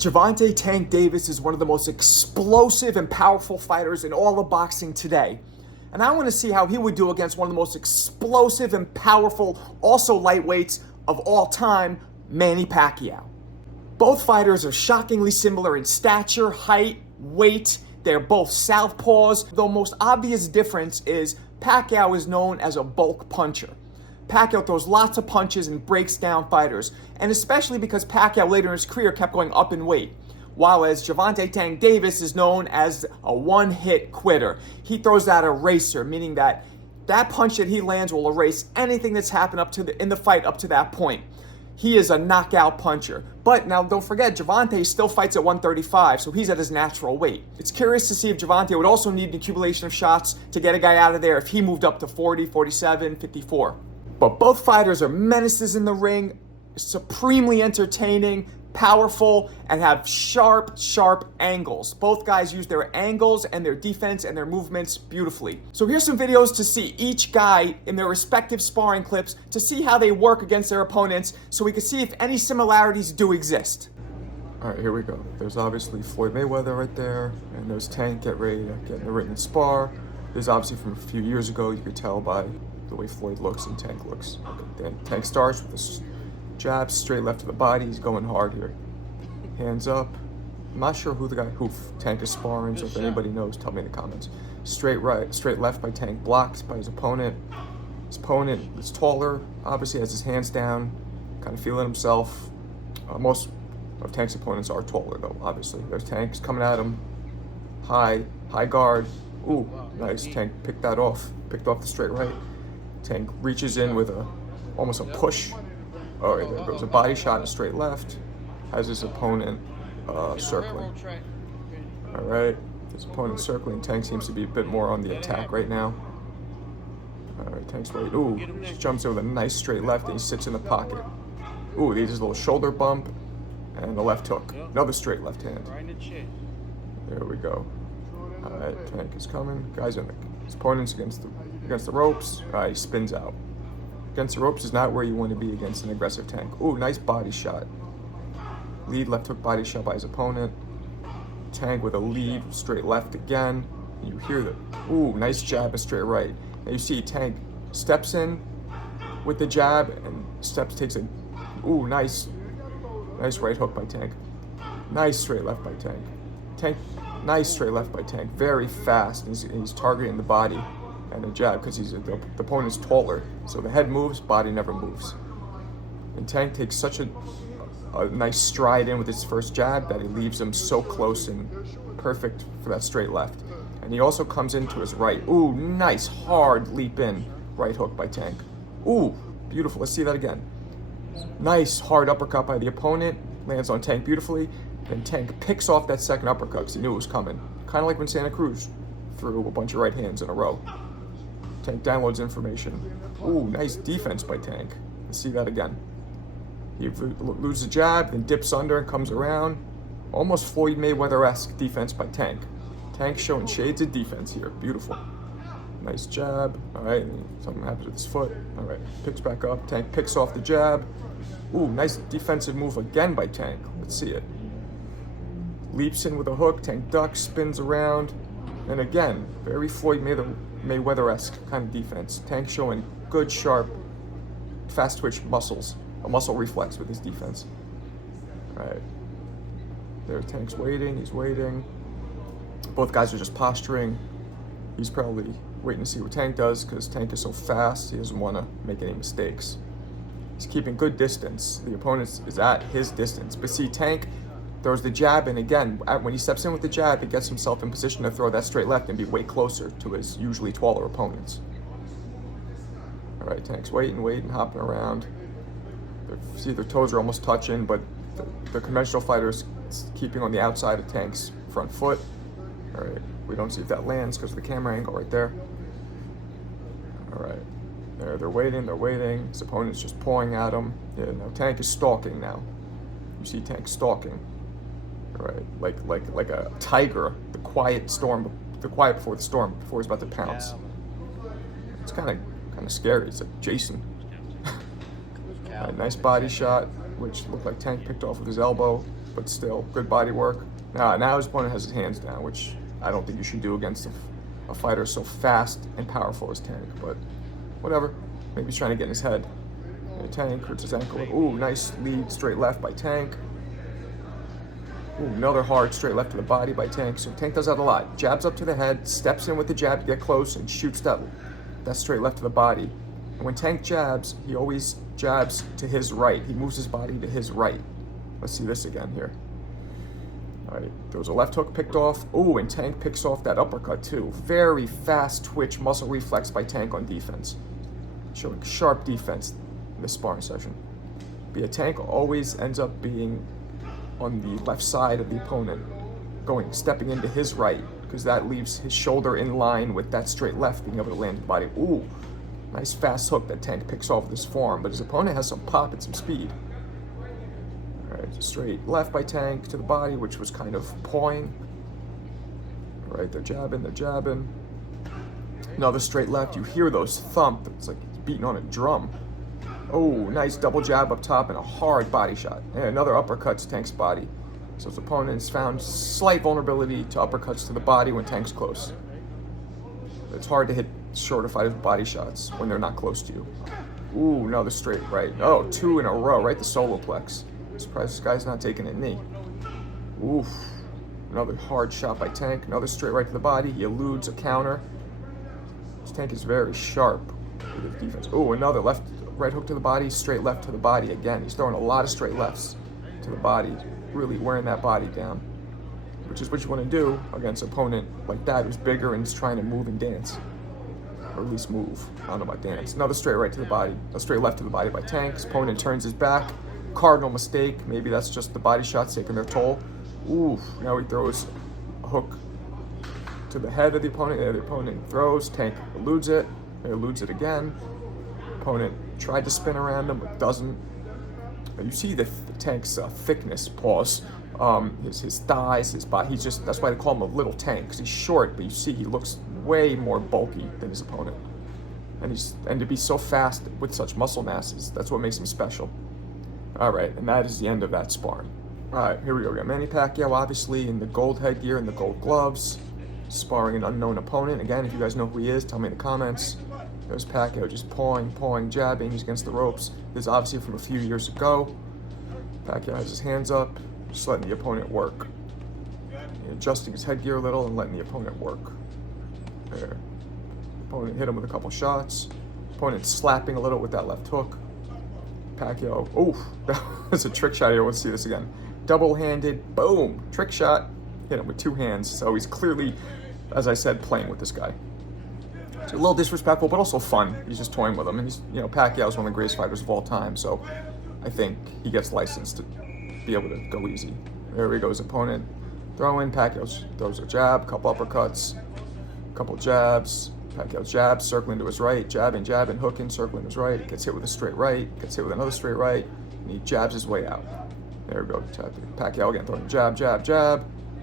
Gervonta Tank Davis is one of the most explosive and powerful fighters in all of boxing today. And I want to see how he would do against one of the most explosive and powerful, also lightweights of all time, Manny Pacquiao. Both fighters are shockingly similar in stature, height, weight. They're both southpaws. The most obvious difference is Pacquiao is known as a bulk puncher. Pacquiao throws lots of punches and breaks down fighters, and especially because Pacquiao later in his career kept going up in weight. While as Gervonta Tank Davis is known as a one-hit quitter. He throws that eraser, meaning that punch that he lands will erase anything that's happened in the fight up to that point. He is a knockout puncher. But now don't forget, Gervonta still fights at 135, so he's at his natural weight. It's curious to see if Gervonta would also need an accumulation of shots to get a guy out of there if he moved up to 40, 47, 54. But both fighters are menaces in the ring, supremely entertaining, powerful, and have sharp angles. Both guys use their angles and their defense and their movements beautifully. So here's some videos to see each guy in their respective sparring clips to see how they work against their opponents so we can see if any similarities do exist. All right, here we go. There's obviously Floyd Mayweather right there, and there's Tank get ready to get in the ring and spar. There's obviously from a few years ago, you could tell by the way Floyd looks and Tank looks. Okay, then Tank starts with a jab straight left to the body. He's going hard here. Hands up. I'm not sure who Tank is sparring, so if anybody knows, tell me in the comments. Straight left by Tank, blocked by his opponent. His opponent is taller, obviously has his hands down, kind of feeling himself. Most of Tank's opponents are taller though, obviously. There's Tank's coming at him. High guard. Ooh, nice. Tank picked off the straight right. Tank reaches in with almost a push. All right, there goes a body shot and a straight left. Has his opponent circling. All right, his opponent circling. Tank seems to be a bit more on the attack right now. All right, Tank's right. Ooh, jumps in with a nice straight left and he sits in the pocket. Ooh, he does a little shoulder bump and a left hook. Another straight left hand. There we go. All right, Tank is coming. His opponent's against the ropes. All right, he spins out. Against the ropes is not where you want to be against an aggressive Tank. Ooh, nice body shot. Lead left hook body shot by his opponent. Tank with a lead straight left again. You hear the ooh, nice jab and straight right. Now you see Tank steps in with the jab and takes a ooh, nice right hook by Tank. Nice straight left by Tank. Nice straight left by Tank. Very fast. He's targeting the body and a jab because the opponent's taller. So the head moves, body never moves. And Tank takes such a nice stride in with his first jab that he leaves him so close and perfect for that straight left. And he also comes into his right. Ooh, nice hard leap in right hook by Tank. Ooh, beautiful. Let's see that again. Nice hard uppercut by the opponent. Lands on Tank beautifully. Then Tank picks off that second uppercut because he knew it was coming. Kind of like when Santa Cruz threw a bunch of right hands in a row. Tank downloads information. Ooh, nice defense by Tank. Let's see that again. He loses a jab, then dips under and comes around. Almost Floyd Mayweather-esque defense by Tank. Tank showing shades of defense here. Beautiful. Nice jab. All right, something happens with his foot. All right, picks back up. Tank picks off the jab. Ooh, nice defensive move again by Tank. Let's see it. Leaps in with a hook. Tank ducks, spins around. And again, very Floyd Mayweather-esque kind of defense. Tank showing good, sharp, fast twitch muscles. A muscle reflex with his defense. All right. There, Tank's waiting. He's waiting. Both guys are just posturing. He's probably waiting to see what Tank does because Tank is so fast. He doesn't want to make any mistakes. He's keeping good distance. The opponent is at his distance. But see, Tank throws the jab, and again, when he steps in with the jab, he gets himself in position to throw that straight left and be way closer to his usually taller opponents. All right, Tank's waiting, hopping around. See, their toes are almost touching, but the conventional fighter's keeping on the outside of Tank's front foot. All right, we don't see if that lands because of the camera angle right there. All right, they're waiting. His opponent's just pawing at him. Yeah, now Tank is stalking now. You see Tank stalking. All right, like a tiger, the quiet before the storm, before he's about to pounce. It's kind of scary. It's like Jason. Nice body shot, which looked like Tank picked off with his elbow. but still, good body work. Now his opponent has his hands down, which I don't think you should do against a fighter so fast and powerful as Tank, but whatever. Maybe he's trying to get in his head. Tank hurts his ankle. Ooh, nice lead straight left by Tank. Ooh, another hard straight left to the body by Tank. So Tank does that a lot. Jabs up to the head, steps in with the jab to get close, and shoots that straight left to the body. And when Tank jabs, he always jabs to his right. He moves his body to his right. Let's see this again here. All right, there was a left hook picked off. Ooh, and Tank picks off that uppercut too. Very fast twitch muscle reflex by Tank on defense. Showing sharp defense in this sparring session. But yeah, Tank always ends up being on the left side of the opponent, stepping into his right, because that leaves his shoulder in line with that straight left, being able to land the body. Ooh, nice fast hook that Tank picks off with his forearm, but his opponent has some pop and some speed. All right, straight left by Tank to the body, which was kind of pawing. All right, they're jabbing. Another straight left, you hear those thump, it's like beating on a drum. Oh, nice double jab up top and a hard body shot. And another uppercut to Tank's body. So his opponent's found slight vulnerability to uppercuts to the body when Tank's close. It's hard to hit shorter fighters with body shots when they're not close to you. Ooh, another straight right. Oh, 2 in a row, right to solar plex. Surprised this guy's not taking a knee. Oof. Another hard shot by Tank. Another straight right to the body. He eludes a counter. This Tank is very sharp with his defense. Ooh, another right hook to the body, straight left to the body again. He's throwing a lot of straight lefts to the body, really wearing that body down, which is what you want to do against an opponent like that who's bigger and is trying to move and dance, or at least move. I don't know about dance. Another straight right to the body, a straight left to the body by Tank. His opponent turns his back. Cardinal mistake. Maybe that's just the body shots taking their toll. Ooh, now he throws a hook to the head of the opponent. The opponent throws. Tank eludes it. Eludes it again. Opponent tried to spin around him, but doesn't. You see the Tank's thickness, pause. His thighs, his body. That's why they call him a little Tank, because he's short, but you see he looks way more bulky than his opponent. And to be so fast with such muscle masses, that's what makes him special. All right, and that is the end of that sparring. All right, here we go. We got Manny Pacquiao, obviously, in the gold headgear and the gold gloves, sparring an unknown opponent. Again, if you guys know who he is, tell me in the comments. There's Pacquiao just pawing, jabbing. He's against the ropes. This is obviously from a few years ago. Pacquiao has his hands up, just letting the opponent work. Adjusting his headgear a little and letting the opponent work. There. Opponent hit him with a couple shots. Opponent slapping a little with that left hook. Pacquiao, oh, that was a trick shot here. Let's see this again. Double-handed, boom, trick shot. Hit him with 2 hands. So he's clearly, as I said, playing with this guy. It's a little disrespectful, but also fun. He's just toying with him. And Pacquiao's one of the greatest fighters of all time. So I think he gets licensed to be able to go easy. There he goes, opponent throwing. Pacquiao throws a jab, couple uppercuts, couple jabs. Pacquiao jabs, circling to his right, jabbing, hooking, circling to his right. He gets hit with a straight right, gets hit with another straight right, and he jabs his way out. There we go. Pacquiao again throwing jab.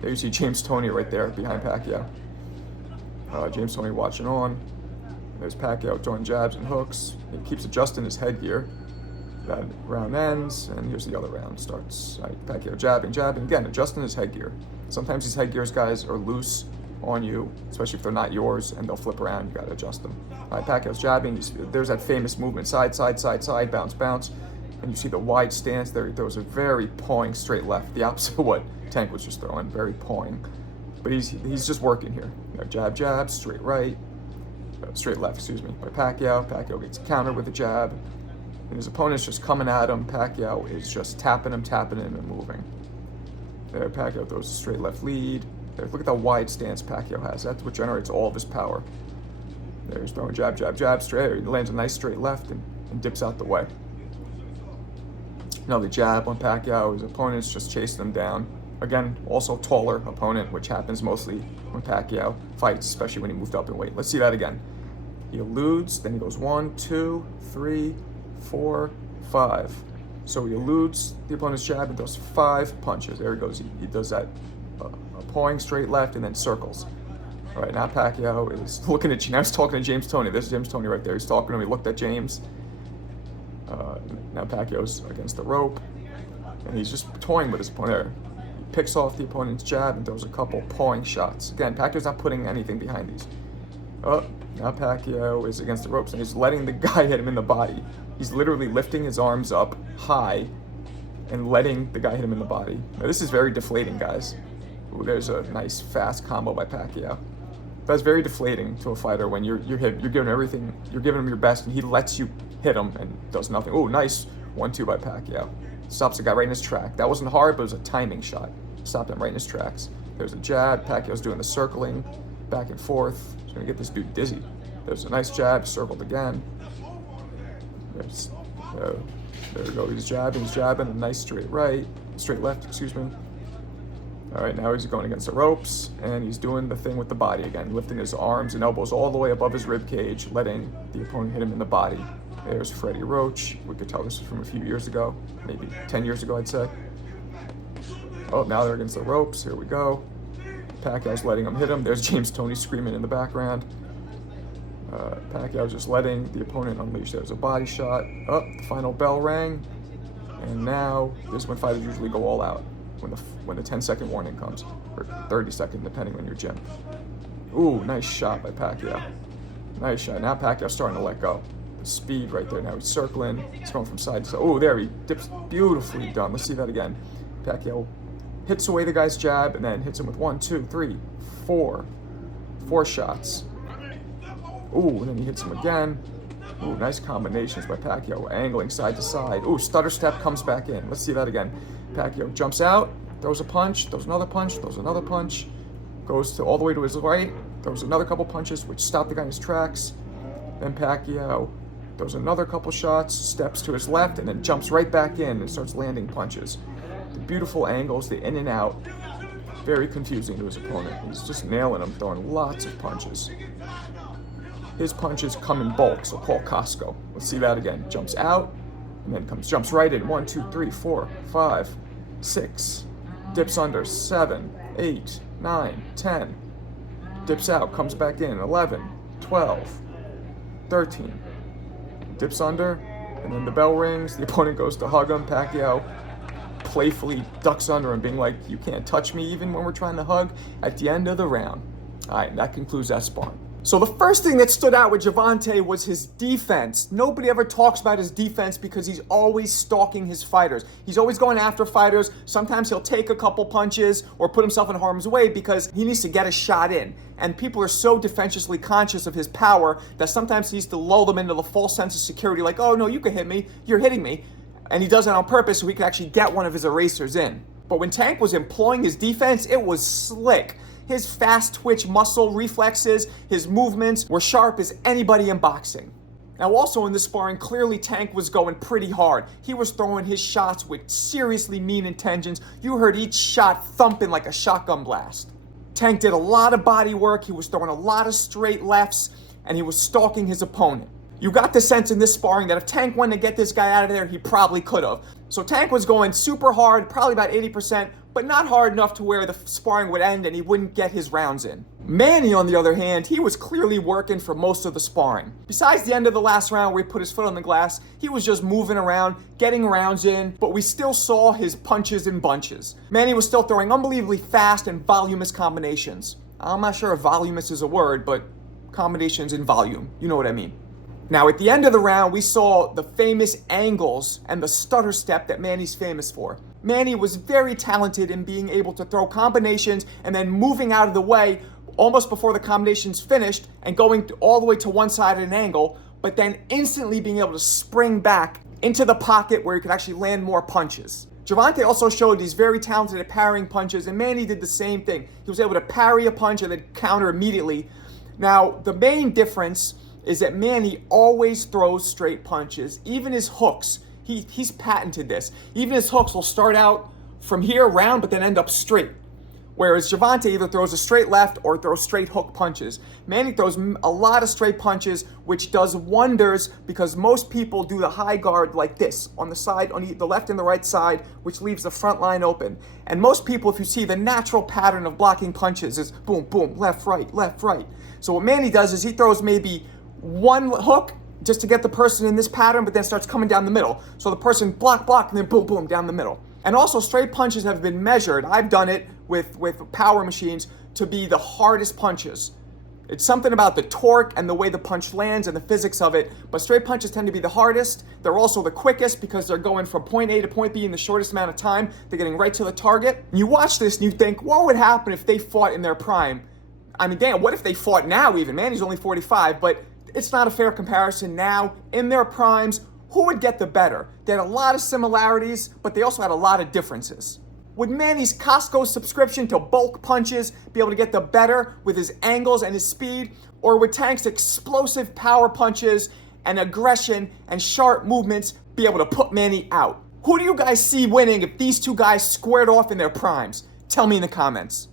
There you see James Toney right there behind Pacquiao. James Toney watching on. There's Pacquiao throwing jabs and hooks. He keeps adjusting his headgear. That round ends, and here's the other round starts. Pacquiao jabbing. Again, adjusting his headgear. Sometimes these headgears, guys, are loose on you, especially if they're not yours, and they'll flip around. You gotta adjust them. Pacquiao's jabbing. There's that famous movement: side, bounce, and you see the wide stance there. He throws a very pawing straight left, the opposite of what Tank was just throwing, very pawing. But he's just working here. Jab, straight right, straight left, excuse me, by Pacquiao. Pacquiao gets countered with a jab, and his opponent's just coming at him. Pacquiao is just tapping him, and moving. There, Pacquiao throws a straight left lead. There, look at that wide stance Pacquiao has. That's what generates all of his power. There, he's throwing jab, straight. He lands a nice straight left and dips out the way. Another jab on Pacquiao. His opponent's just chasing him down. Again, also taller opponent, which happens mostly when Pacquiao fights, especially when he moved up in weight. Let's see that again. He eludes, then he goes 1, 2, 3, 4, 5. So he eludes the opponent's jab and does 5 punches. There he goes. He does that pawing straight left and then circles. All right, now Pacquiao is looking at you. Now he's talking to James Toney. There's James Toney right there. He's talking to him. He looked at James. Now Pacquiao's against the rope. And he's just toying with his opponent there. He picks off the opponent's jab and throws a couple pawing shots. Again, Pacquiao's not putting anything behind these. Oh, now Pacquiao is against the ropes and he's letting the guy hit him in the body. He's literally lifting his arms up high and letting the guy hit him in the body. Now, this is very deflating, guys. Ooh, there's a nice fast combo by Pacquiao. That's very deflating to a fighter when you're giving everything, you're giving him your best, and he lets you hit him and does nothing. Oh, nice 1-2 by Pacquiao. Stops the guy right in his track. That wasn't hard, but it was a timing shot. Stopped him right in his tracks. There's a jab. Pacquiao's doing the circling, back and forth. He's gonna get this dude dizzy. There's a nice jab, circled again. There we go. He's jabbing, a nice straight left, excuse me. All right, now he's going against the ropes, and he's doing the thing with the body again, lifting his arms and elbows all the way above his rib cage, letting the opponent hit him in the body. There's Freddie Roach. We could tell this was from a few years ago, maybe 10 years ago, I'd say. Oh, now they're against the ropes. Here we go. Pacquiao's letting him hit him. There's James Toney screaming in the background. Pacquiao's just letting the opponent unleash. There's a body shot. Oh, the final bell rang. And now, this is when fighters usually go all out, when the 10-second warning comes, or 30-second, depending on your gym. Ooh, nice shot by Pacquiao. Nice shot. Now Pacquiao's starting to let go. The speed right there. Now he's circling. He's going from side to side. Oh, there he dips. Beautifully done. Let's see that again. Pacquiao hits away the guy's jab and then hits him with 1, 2, 3, 4. 4 shots. Ooh, and then he hits him again. Ooh, nice combinations by Pacquiao, angling side to side. Ooh, stutter step comes back in. Let's see that again. Pacquiao jumps out, throws a punch, throws another punch, throws another punch, goes all the way to his right, throws another couple punches, which stop the guy in his tracks. Then Pacquiao throws another couple shots, steps to his left, and then jumps right back in and starts landing punches. The beautiful angles, the in and out, very confusing to his opponent. He's just nailing him, throwing lots of punches. His punches come in bulk, so Paul Costco. Let's see that again. Jumps out, and then jumps right in. 1, 2, 3, 4, 5, 6. Dips under. 7, 8, 9, 10. Dips out, comes back in. 11, 12, 13. Dips under, and then the bell rings. The opponent goes to hug him. Pacquiao playfully ducks under him, being like, "You can't touch me even when we're trying to hug," at the end of the round. All right, that concludes that sparring. So the first thing that stood out with Gervonta was his defense. Nobody ever talks about his defense because he's always stalking his fighters. He's always going after fighters. Sometimes he'll take a couple punches or put himself in harm's way because he needs to get a shot in. And people are so defensively conscious of his power that sometimes he needs to lull them into the false sense of security, like, "Oh no, you can hit me, you're hitting me." And he does it on purpose so he can actually get one of his erasers in. But when Tank was employing his defense, it was slick. His fast twitch muscle reflexes, his movements were sharp as anybody in boxing. Now also in this sparring, clearly Tank was going pretty hard. He was throwing his shots with seriously mean intentions. You heard each shot thumping like a shotgun blast. Tank did a lot of body work, he was throwing a lot of straight lefts, and he was stalking his opponent. You got the sense in this sparring that if Tank wanted to get this guy out of there, he probably could have. So Tank was going super hard, probably about 80%, but not hard enough to where the sparring would end and he wouldn't get his rounds in. Manny, on the other hand, he was clearly working for most of the sparring. Besides the end of the last round where he put his foot on the glass, he was just moving around, getting rounds in, but we still saw his punches in bunches. Manny was still throwing unbelievably fast and voluminous combinations. I'm not sure if voluminous is a word, but combinations in volume, you know what I mean. Now, at the end of the round, we saw the famous angles and the stutter step that Manny's famous for. Manny was very talented in being able to throw combinations and then moving out of the way almost before the combination's finished and going all the way to one side at an angle, but then instantly being able to spring back into the pocket where he could actually land more punches. Gervonta also showed he's very talented at parrying punches, and Manny did the same thing. He was able to parry a punch and then counter immediately. Now, the main difference is that Manny always throws straight punches. Even his hooks, he's patented this. Even his hooks will start out from here round, but then end up straight. Whereas Gervonta either throws a straight left or throws straight hook punches. Manny throws a lot of straight punches, which does wonders because most people do the high guard like this, on the side, on the left and the right side, which leaves the front line open. And most people, if you see the natural pattern of blocking punches is boom, boom, left, right, left, right. So what Manny does is he throws maybe one hook just to get the person in this pattern, but then starts coming down the middle. So the person block, and then boom, boom, down the middle. And also, straight punches have been measured. I've done it with power machines to be the hardest punches. It's something about the torque and the way the punch lands and the physics of it, but straight punches tend to be the hardest. They're also the quickest because they're going from point A to point B in the shortest amount of time. They're getting right to the target. And you watch this and you think, what would happen if they fought in their prime? I mean, damn, what if they fought now even? Manny's only 45, but it's not a fair comparison now. In their primes, who would get the better? They had a lot of similarities, but they also had a lot of differences. Would Manny's Costco subscription to bulk punches be able to get the better with his angles and his speed? Or would Tank's explosive power punches and aggression and sharp movements be able to put Manny out? Who do you guys see winning if these two guys squared off in their primes? Tell me in the comments.